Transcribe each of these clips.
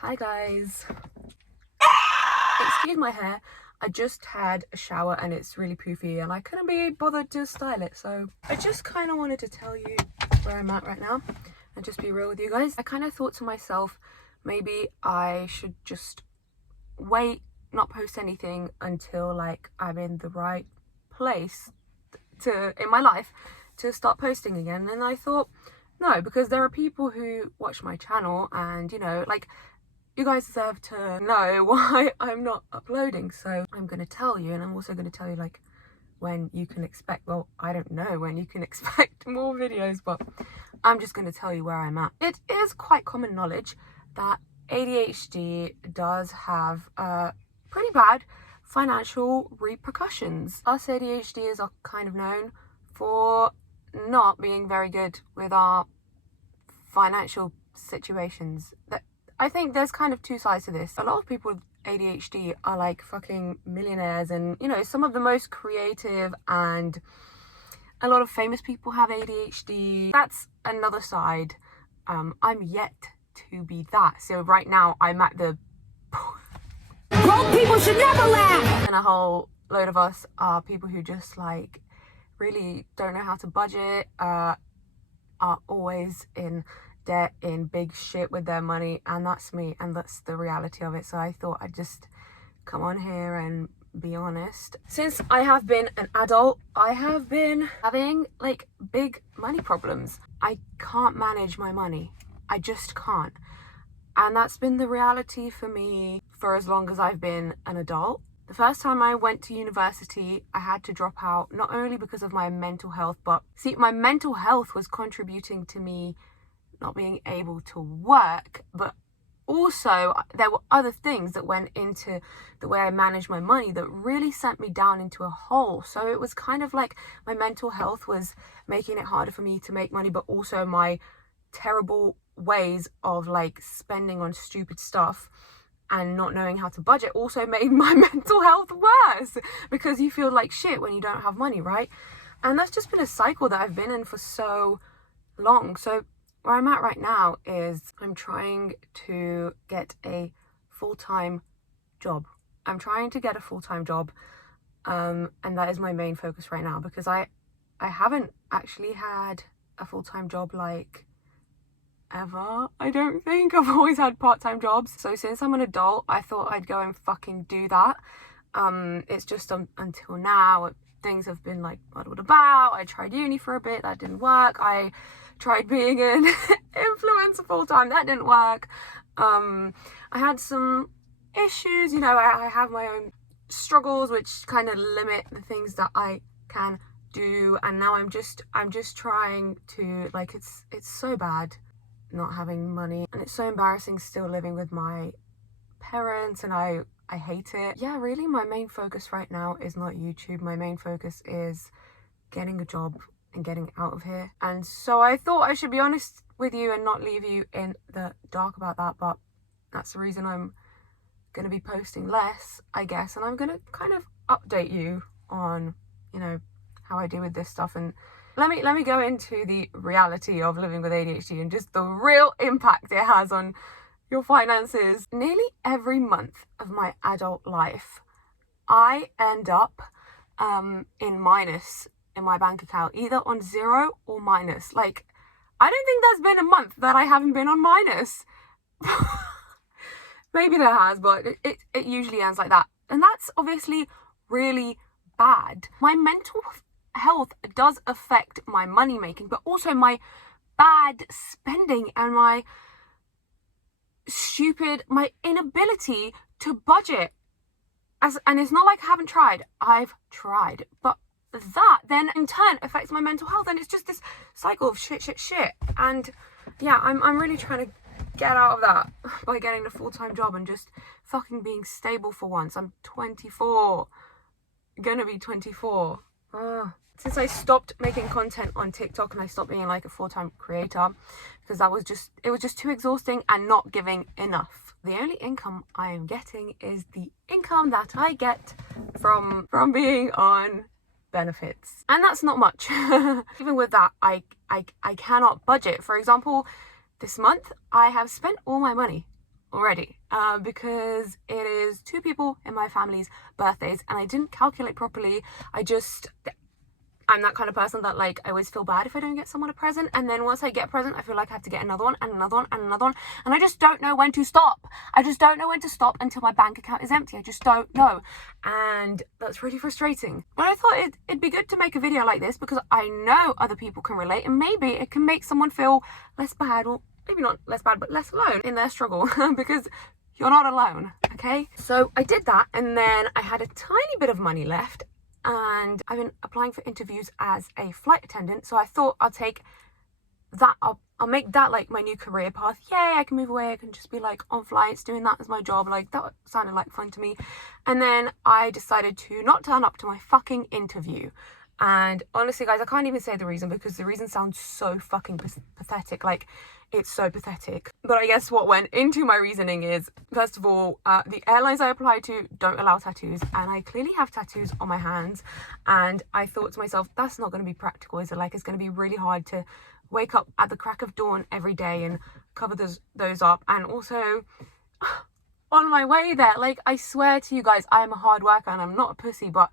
Hi guys. Excuse my hair. I just had a shower and it's really poofy and I couldn't be bothered to style it, so I just kind of wanted to tell you where I'm at right now and just be real with you guys. I kind of thought to myself, maybe I should just wait, not post anything until like I'm in the right place in my life to start posting again. And I thought, no, because there are people who watch my channel and, you know, like, you guys deserve to know why I'm not uploading. So I'm going to tell you, and I'm also going to tell you like when you can expect, well, I don't know when you can expect more videos, but I'm just going to tell you where I'm at. It is quite common knowledge that ADHD does have pretty bad financial repercussions. Us ADHDers are kind of known for not being very good with our financial situations. I think there's kind of two sides to this. A lot of people with ADHD are like fucking millionaires, and you know, some of the most creative and a lot of famous people have ADHD. That's another side. I'm yet to be that. So right now I'm at the broke people should never laugh. And a whole load of us are people who just like really don't know how to budget, are always in debt, in big shit with their money, and that's me, and that's the reality of it. So I thought I'd just come on here and be honest. Since I have been an adult, I have been having like big money problems. I can't manage my money. I just can't. And that's been the reality for me for as long as I've been an adult. The first time I went to university, I had to drop out, not only because of my mental health, but see, my mental health was contributing to me not being able to work, but also there were other things that went into the way I managed my money that really sent me down into a hole. So it was kind of like my mental health was making it harder for me to make money, but also my terrible ways of like spending on stupid stuff and not knowing how to budget also made my mental health worse, because you feel like shit when you don't have money, right? And that's just been a cycle that I've been in for so long. So where I'm at right now is I'm trying to get a full-time job. I'm trying to get a full-time job, and that is my main focus right now, because I haven't actually had a full-time job like ever. I don't think. I've always had part-time jobs. So since I'm an adult, I thought I'd go and fucking do that. It's just until now things have been like muddled about. I tried uni for a bit, that didn't work. I tried being an influencer full-time, that didn't work. I had some issues, you know, I have my own struggles which kind of limit the things that I can do, and now I'm just trying to, like, it's so bad not having money, and it's so embarrassing still living with my parents, and I hate it. Yeah, really my main focus right now is not YouTube. My main focus is getting a job and getting out of here. And so I thought I should be honest with you and not leave you in the dark about that, but that's the reason I'm gonna be posting less, I guess, and I'm gonna kind of update you on, you know, how I do with this stuff. And let me go into the reality of living with ADHD and just the real impact it has on your finances. Nearly every month of my adult life, I end up in minus in my bank account, either on zero or minus. Like, I don't think there's been a month that I haven't been on minus. Maybe there has, but it usually ends like that. And that's obviously really bad. My mental health does affect my money making, but also my bad spending and my inability to budget. And it's not like I haven't tried. I've tried, but that then in turn affects my mental health, and it's just this cycle of shit. And yeah, I'm really trying to get out of that by getting a full-time job and just fucking being stable for once. I'm 24, gonna be 24. Since I stopped making content on TikTok and I stopped being like a full-time creator, because it was just too exhausting and not giving enough. The only income I am getting is the income that I get from being on benefits, and that's not much. Even with that, I cannot budget. For example, this month I have spent all my money already, because it is 2 people in my family's birthdays and I didn't calculate properly. I'm that kind of person that, like, I always feel bad if I don't get someone a present, and then once I get a present I feel like I have to get another one and another one and another one, and I just don't know when to stop. I just don't know when to stop until my bank account is empty. I just don't know, and that's really frustrating. But I thought it'd be good to make a video like this because I know other people can relate, and maybe it can make someone feel less bad, or maybe not less bad, but less alone in their struggle because you're not alone, okay? So I did that, and then I had a tiny bit of money left, and I've been applying for interviews as a flight attendant, so I thought I'll take that up. I'll make that like my new career path. Yay, I can move away, I can just be like on flights doing that as my job. Like, that sounded like fun to me. And then I decided to not turn up to my fucking interview. And honestly, guys, I can't even say the reason because the reason sounds so fucking pathetic. Like, it's so pathetic. But I guess what went into my reasoning is, first of all, the airlines I applied to don't allow tattoos, and I clearly have tattoos on my hands. And I thought to myself, that's not going to be practical, is it? Like, it's going to be really hard to wake up at the crack of dawn every day and cover those up. And also, on my way there, like, I swear to you guys, I am a hard worker and I'm not a pussy, but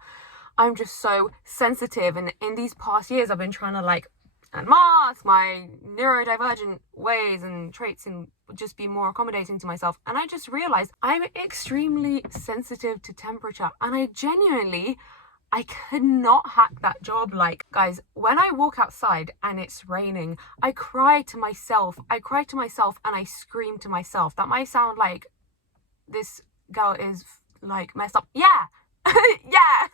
I'm just so sensitive. And in these past years, I've been trying to like unmask my neurodivergent ways and traits and just be more accommodating to myself. And I just realized I'm extremely sensitive to temperature, and I could not hack that job. Like, guys, when I walk outside and it's raining, I cry to myself and I scream to myself. That might sound like this girl is like messed up. Yeah. Yeah.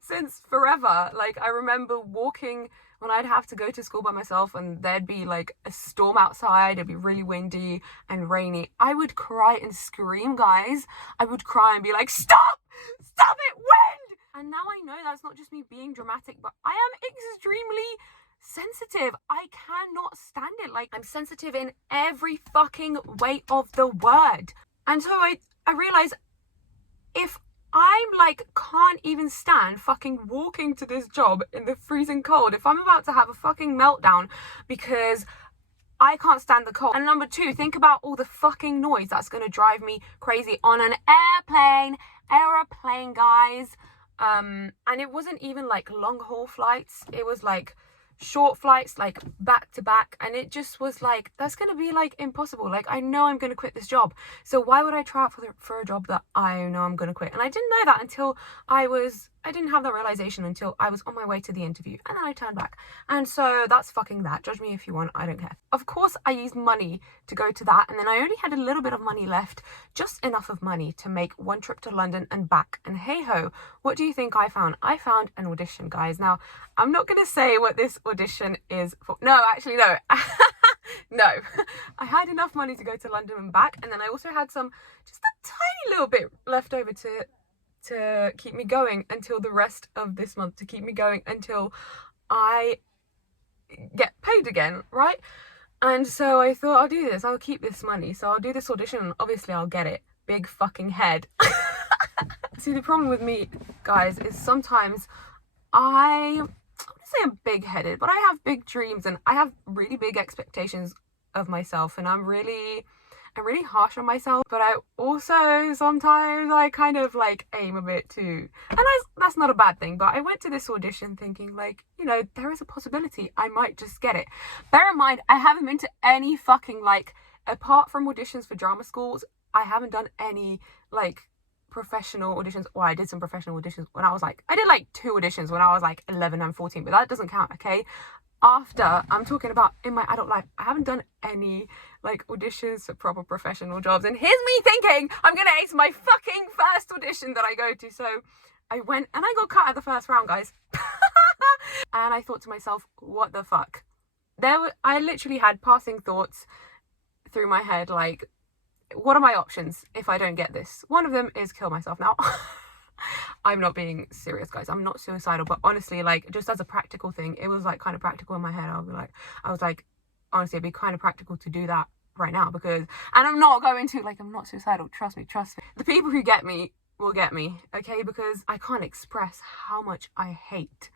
Since forever. Like, I remember walking when I'd have to go to school by myself and there'd be like a storm outside, it'd be really windy and rainy. I would cry and scream, guys. I would cry and be like, stop it, wind! And now I know that's not just me being dramatic, but I am extremely sensitive. I cannot stand it. Like, I'm sensitive in every fucking way of the word. And so I realize if I'm like can't even stand fucking walking to this job in the freezing cold, if I'm about to have a fucking meltdown because I can't stand the cold. And number 2, think about all the fucking noise that's gonna drive me crazy on an aeroplane, guys. And it wasn't even like long haul flights, it was like short flights, like back to back, and it just was like, that's gonna be like impossible. Like, I know I'm gonna quit this job, so why would I try out for a job that I know I'm gonna quit? And I didn't know that until I didn't have that realization until I was on my way to the interview, and then I turned back. And so that's fucking that. Judge me if you want, I don't care. Of course I used money to go to that, and then I only had a little bit of money left, just enough of money to make one trip to London and back. And hey ho, what do you think I found? I found an audition, guys. Now, I'm not gonna say what this audition is for. No, actually, no. No. I had enough money to go to London and back, and then I also had some, just a tiny little bit left over to keep me going until the rest of this month, to keep me going until I get paid again, right? And so I thought, I'll do this, I'll keep this money, so I'll do this audition and obviously I'll get it. Big fucking head. See, the problem with me, guys, is sometimes I wouldn't say I'm big-headed, but I have big dreams and I have really big expectations of myself, and I'm really harsh on myself. But I also sometimes I kind of like aim a bit too, and that's not a bad thing. But I went to this audition thinking, like, you know, there is a possibility I might just get it. Bear in mind, I haven't been to any fucking, like, apart from auditions for drama schools, I haven't done any like professional auditions. Well, I did some professional auditions when I was like, I did like 2 auditions when I was like 11 and 14, but that doesn't count, okay? After, I'm talking about in my adult life, I haven't done any like auditions for proper professional jobs. And here's me thinking I'm gonna ace my fucking first audition that I go to. So I went and I got cut at the first round, guys. And I thought to myself, what the fuck? I literally had passing thoughts through my head, like, what are my options if I don't get this? One of them is kill myself. Now, I'm not being serious, guys. I'm not suicidal, but honestly, like, just as a practical thing, it was like kind of practical in my head. I was like, honestly, it'd be kind of practical to do that right now because, and I'm not going to, like, I'm not suicidal. Trust me. The people who get me will get me, okay? Because I can't express how much I hate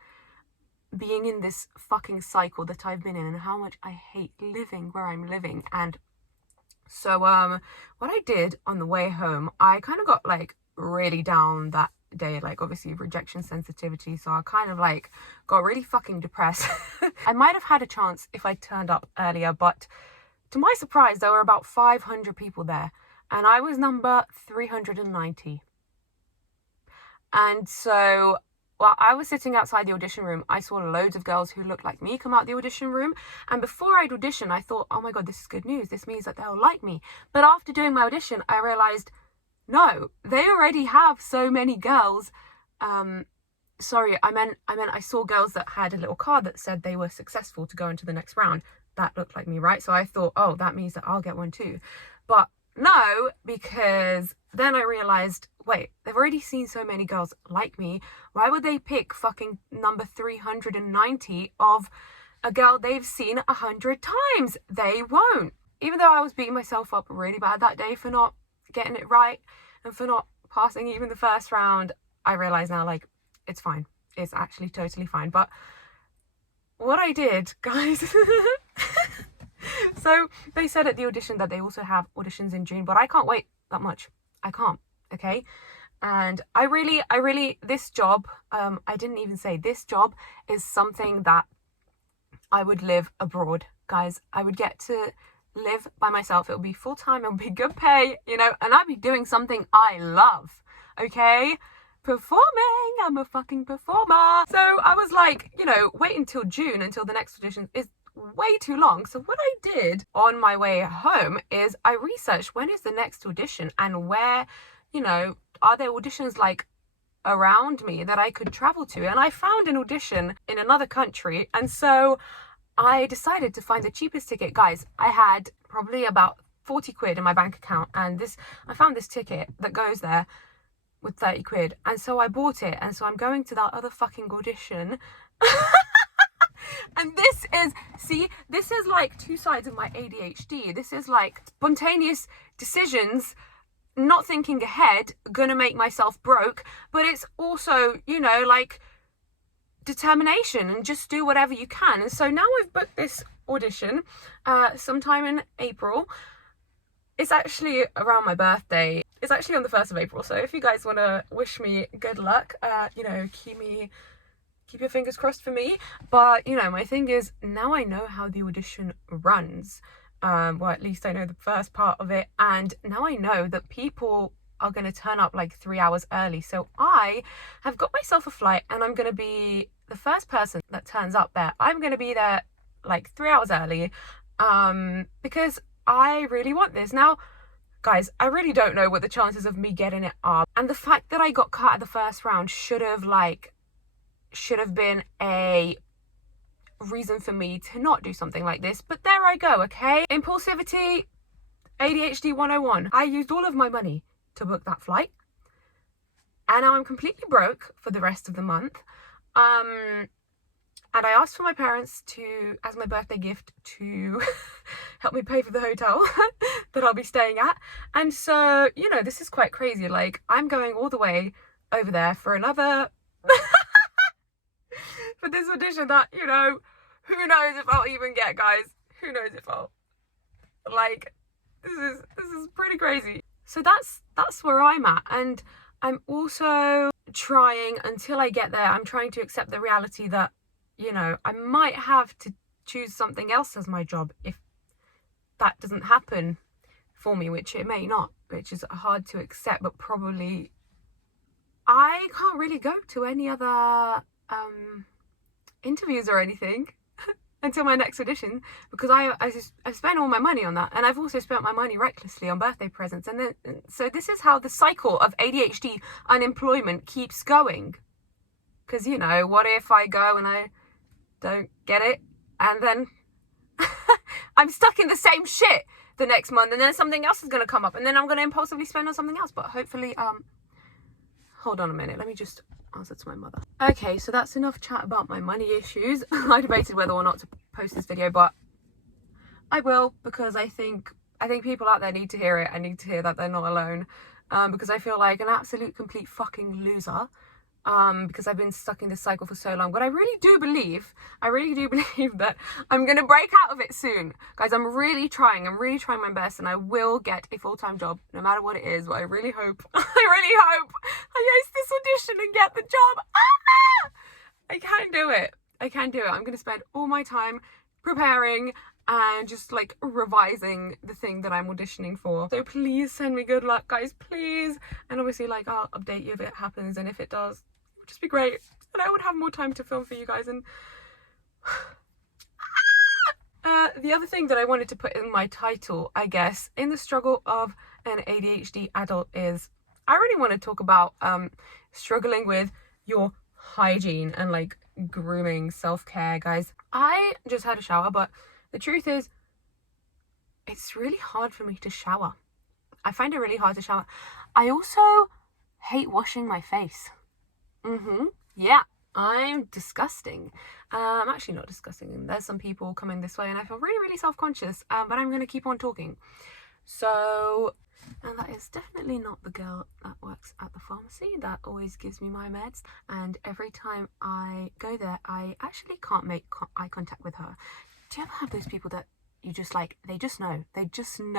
being in this fucking cycle that I've been in, and how much I hate living where I'm living. And So what I did on the way home, I kind of got like really down that day, like obviously rejection sensitivity, so I kind of like got really fucking depressed. I might have had a chance if I turned up earlier, but to my surprise there were about 500 people there and I was number 390. And so while I was sitting outside the audition room, I saw loads of girls who looked like me come out the audition room. And before I'd audition, I thought, oh my God, this is good news. This means that they'll like me. But after doing my audition, I realized, no, they already have so many girls. Sorry, I meant I saw girls that had a little card that said they were successful to go into the next round. That looked like me, right? So I thought, oh, that means that I'll get one too. But no, because then I realized, wait, they've already seen so many girls like me. Why would they pick fucking number 390 of a girl they've seen 100 times? They won't. Even though I was beating myself up really bad that day for not getting it right and for not passing even the first round, I realize now, like, it's fine. It's actually totally fine. But what I did, guys, so they said at the audition that they also have auditions in June, but I can't wait that much. I can't, okay? And I really, this job, I didn't even say, this job is something that I would live abroad, guys. I would get to live by myself. It'll be full-time, it'll be good pay, you know, and I'll be doing something I love, okay? Performing, I'm a fucking performer. So I was like, you know, wait until June, until the next audition is way too long. So what I did on my way home is I researched when is the next audition and where, you know, are there auditions like around me that I could travel to. And I found an audition in another country, and so I decided to find the cheapest ticket. Guys, I had probably about 40 quid in my bank account, and I found this ticket that goes there with 30 quid, and so I bought it, and so I'm going to that other fucking audition. And this is like two sides of my ADHD. This is like spontaneous decisions, not thinking ahead, gonna make myself broke, but it's also, you know, like determination and just do whatever you can. And so now I've booked this audition sometime in April. It's actually around my birthday. It's actually on the 1st of April, so if you guys want to wish me good luck, you know, keep your fingers crossed for me. But, you know, my thing is, now I know how the audition runs. Well, at least I know the first part of it, and now I know that people are going to turn up like 3 hours early. So I have got myself a flight, and I'm going to be the first person that turns up there. I'm going to be there like 3 hours early, because I really want this. Now, guys, I really don't know what the chances of me getting it are, and the fact that I got cut at the first round should have been a reason for me to not do something like this. But there I go, okay? Impulsivity, ADHD 101. I used all of my money to book that flight, and now I'm completely broke for the rest of the month. And I asked for my parents to, as my birthday gift, to help me pay for the hotel that I'll be staying at. And so, you know, this is quite crazy. Like, I'm going all the way over there for another for this audition that, you know, who knows if I'll even get, guys. Who knows if I'll, like, this is pretty crazy. So that's where I'm at. And I'm also trying, until I get there, I'm trying to accept the reality that, you know, I might have to choose something else as my job if that doesn't happen for me, which it may not, which is hard to accept, but probably I can't really go to any other interviews or anything until my next audition, because I spent all my money on that, and I've also spent my money recklessly on birthday presents, and then so this is how the cycle of ADHD unemployment keeps going. Because, you know, what if I go and I don't get it, and then I'm stuck in the same shit the next month, and then something else is going to come up, and then I'm going to impulsively spend on something else. But hopefully, hold on a minute, let me just answer to my mother. Okay, so that's enough chat about my money issues. I debated whether or not to post this video, but I will, because I think people out there need to hear it. I need to hear that they're not alone, because I feel like an absolute complete fucking loser because I've been stuck in this cycle for so long. But I really do believe that I'm gonna break out of it soon. Guys, I'm really trying my best, and I will get a full-time job, no matter what it is. But I really hope, I ace this audition and get the job. I can do it. I'm gonna spend all my time preparing and just like revising the thing that I'm auditioning for. So please send me good luck, guys, please. And obviously, like, I'll update you if it happens, and if it does, it would just be great, and I would have more time to film for you guys. And the other thing that I wanted to put in my title, I guess, in the struggle of an ADHD adult, is I really want to talk about struggling with your hygiene and like grooming, self-care, guys. I just had a shower, but the truth is, it's really hard for me to shower. I find it really hard to shower. I also hate washing my face. Yeah, I'm disgusting. I'm actually not disgusting. There's some people coming this way and I feel really, really self-conscious, but I'm going to keep on talking. So, and that is definitely not the girl that works at the pharmacy that always gives me my meds. And every time I go there, I actually can't make eye contact with her. Do you ever have those people that you just like, they just know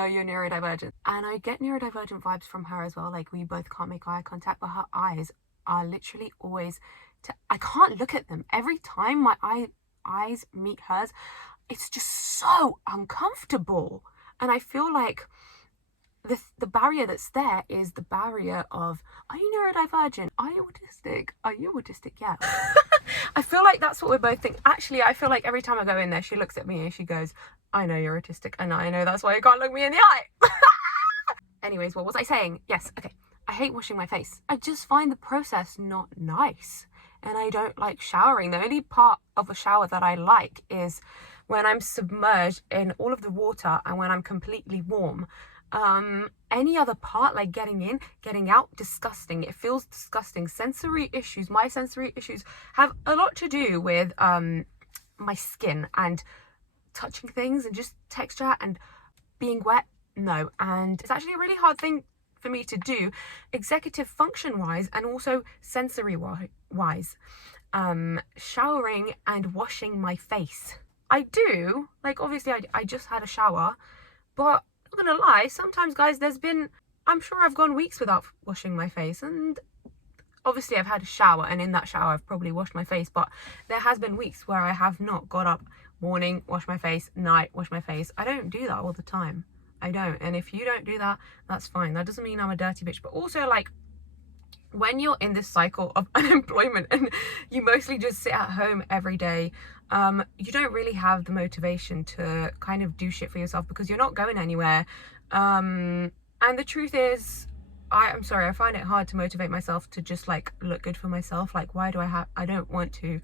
you're neurodivergent? And I get neurodivergent vibes from her as well. Like, we both can't make eye contact, but her eyes are literally always, I can't look at them. Every time my eyes meet hers, it's just so uncomfortable. And I feel like the barrier that's there is the barrier of, are you neurodivergent? Are you autistic? Are you autistic? Yeah. I feel like that's what we're both thinking. Actually, I feel like every time I go in there, she looks at me and she goes, I know you're autistic, and I know that's why you can't look me in the eye. Anyways, what was I saying? Yes, okay. I hate washing my face. I just find the process not nice, and I don't like showering. The only part of a shower that I like is when I'm submerged in all of the water and when I'm completely warm. Any other part, like getting in, getting out, disgusting. It feels disgusting. Sensory issues, my sensory issues have a lot to do with my skin and touching things and just texture and being wet. No, and it's actually a really hard thing for me to do, executive function wise and also sensory wise. Showering and washing my face. I do, like, obviously I just had a shower, but I'm not gonna lie, sometimes, guys, I'm sure I've gone weeks without washing my face, and obviously I've had a shower, and in that shower I've probably washed my face, but there has been weeks where I have not got up, morning, wash my face, night, wash my face. I don't do that all the time. I don't. And if you don't do that, that's fine. That doesn't mean I'm a dirty bitch. But also, like, when you're in this cycle of unemployment and you mostly just sit at home every day, you don't really have the motivation to kind of do shit for yourself because you're not going anywhere. And the truth is, I'm sorry, I find it hard to motivate myself to just like look good for myself. Like, why do I don't want to.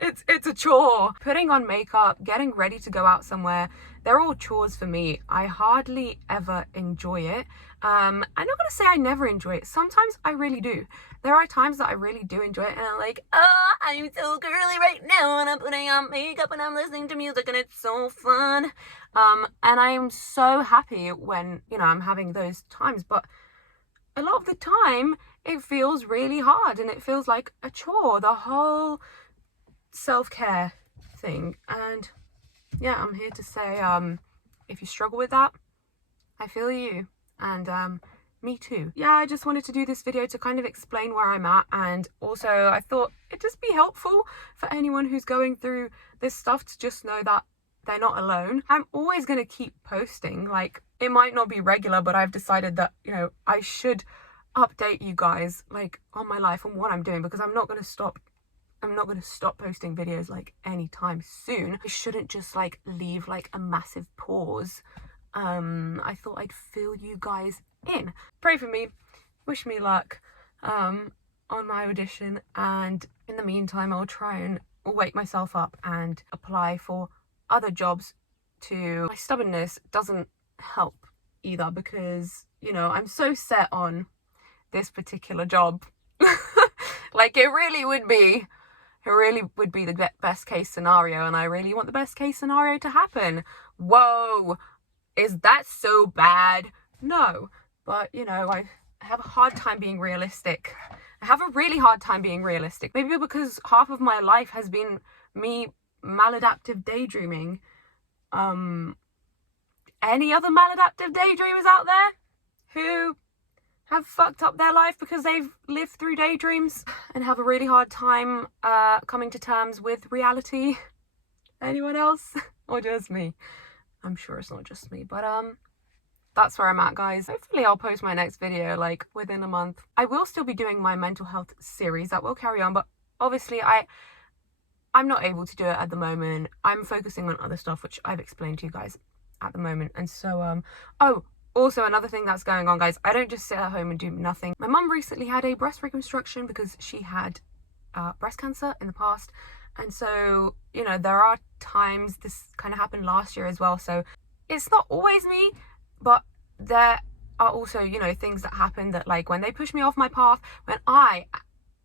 It's a chore. Putting on makeup, getting ready to go out somewhere, they're all chores for me. I hardly ever enjoy it. I'm not gonna say I never enjoy it. Sometimes I really do. There are times that I really do enjoy it and I'm like, oh, I'm so girly right now and I'm putting on makeup and I'm listening to music and it's so fun. And I am so happy when, you know, I'm having those times, but a lot of the time it feels really hard and it feels like a chore, the whole self-care thing. And yeah, I'm here to say, if you struggle with that, I feel you. And me too. Yeah, I just wanted to do this video to kind of explain where I'm at, and also I thought it'd just be helpful for anyone who's going through this stuff to just know that they're not alone. I'm always going to keep posting. Like, it might not be regular, but I've decided that, you know, I should update you guys like on my life and what I'm doing, because I'm not going to stop posting videos like anytime soon. I shouldn't just like leave like a massive pause. I thought I'd fill you guys in. Pray for me, wish me luck on my audition, and in the meantime I'll try and wake myself up and apply for other jobs too. My stubbornness doesn't help either, because, you know, I'm so set on this particular job. Like, it really would be the best case scenario, and I really want the best case scenario to happen. Whoa, is that so bad? No, but, you know, I have a hard time being realistic I have a really hard time being realistic. Maybe because half of my life has been me maladaptive daydreaming. Any other maladaptive daydreamers out there who have fucked up their life because they've lived through daydreams and have a really hard time coming to terms with reality? Anyone else? Or just me? I'm sure it's not just me, but that's where I'm at, guys. Hopefully I'll post my next video like within a month. I will still be doing my mental health series. That will carry on, but obviously I'm not able to do it at the moment. I'm focusing on other stuff, which I've explained to you guys at the moment. And so oh, also another thing that's going on, guys, I don't just sit at home and do nothing. My mum recently had a breast reconstruction because she had breast cancer in the past. And so, you know, there are times, this kind of happened last year as well, so it's not always me, but there are also, you know, things that happen that, like, when they push me off my path, when I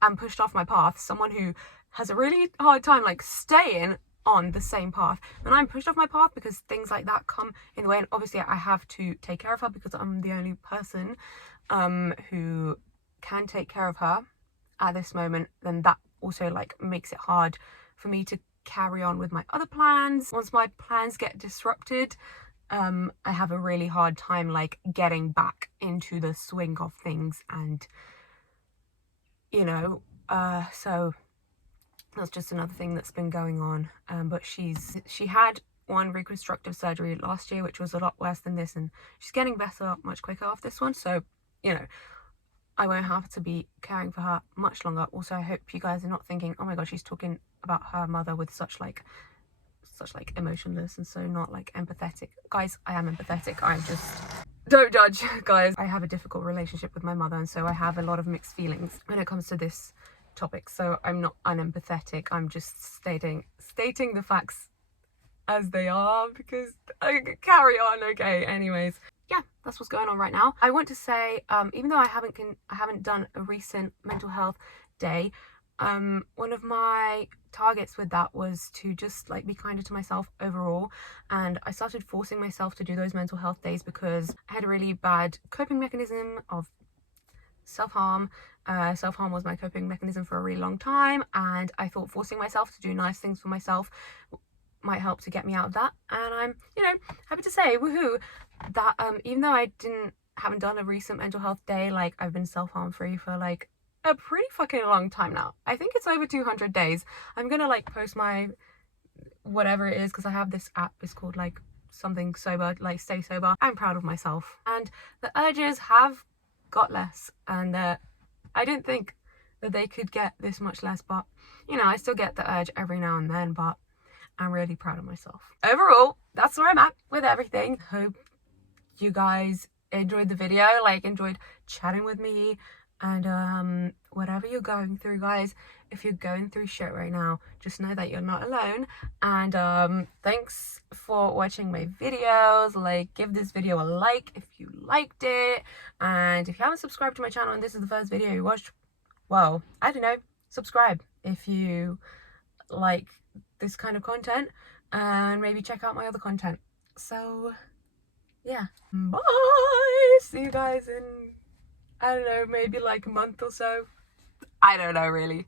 am pushed off my path, someone who has a really hard time like staying on the same path, when I'm pushed off my path because things like that come in the way, and obviously I have to take care of her because I'm the only person who can take care of her at this moment, then that also like makes it hard for me to carry on with my other plans. Once my plans get disrupted, I have a really hard time like getting back into the swing of things, and you know, so that's just another thing that's been going on. But she had one reconstructive surgery last year, which was a lot worse than this, and she's getting better much quicker off this one, so you know, I won't have to be caring for her much longer. Also, I hope you guys are not thinking, oh my god, she's talking about her mother with such like emotionless and so not like empathetic. Guys, I am empathetic. I just don't judge, guys. I have a difficult relationship with my mother, and so I have a lot of mixed feelings when it comes to this topic. So I'm not unempathetic. I'm just stating the facts as they are, because I carry on. Okay, anyways, yeah, that's what's going on right now. I want to say, even though I haven't done a recent mental health day, one of my targets with that was to just like be kinder to myself overall, and I started forcing myself to do those mental health days because I had a really bad coping mechanism of self-harm. Self-harm was my coping mechanism for a really long time, and I thought forcing myself to do nice things for myself might help to get me out of that. And I'm, you know, happy to say, woohoo, that even though I haven't done a recent mental health day, like I've been self-harm free for like a pretty fucking long time now. I think it's over 200 days. I'm gonna like post my whatever it is, because I have this app, it's called like something sober, like stay sober. I'm proud of myself, and the urges have got less, and I didn't think that they could get this much less, but you know, I still get the urge every now and then, but I'm really proud of myself. Overall, that's where I'm at with everything. Hope you guys enjoyed the video, like enjoyed chatting with me, and whatever you're going through, guys, if you're going through shit right now, just know that you're not alone. And thanks for watching my videos. Like, give this video a like if you liked it, and if you haven't subscribed to my channel and this is the first video you watched, well, I don't know, subscribe if you like this kind of content, and maybe check out my other content. So yeah, bye. See you guys in, I don't know, maybe like a month or so. I don't know really.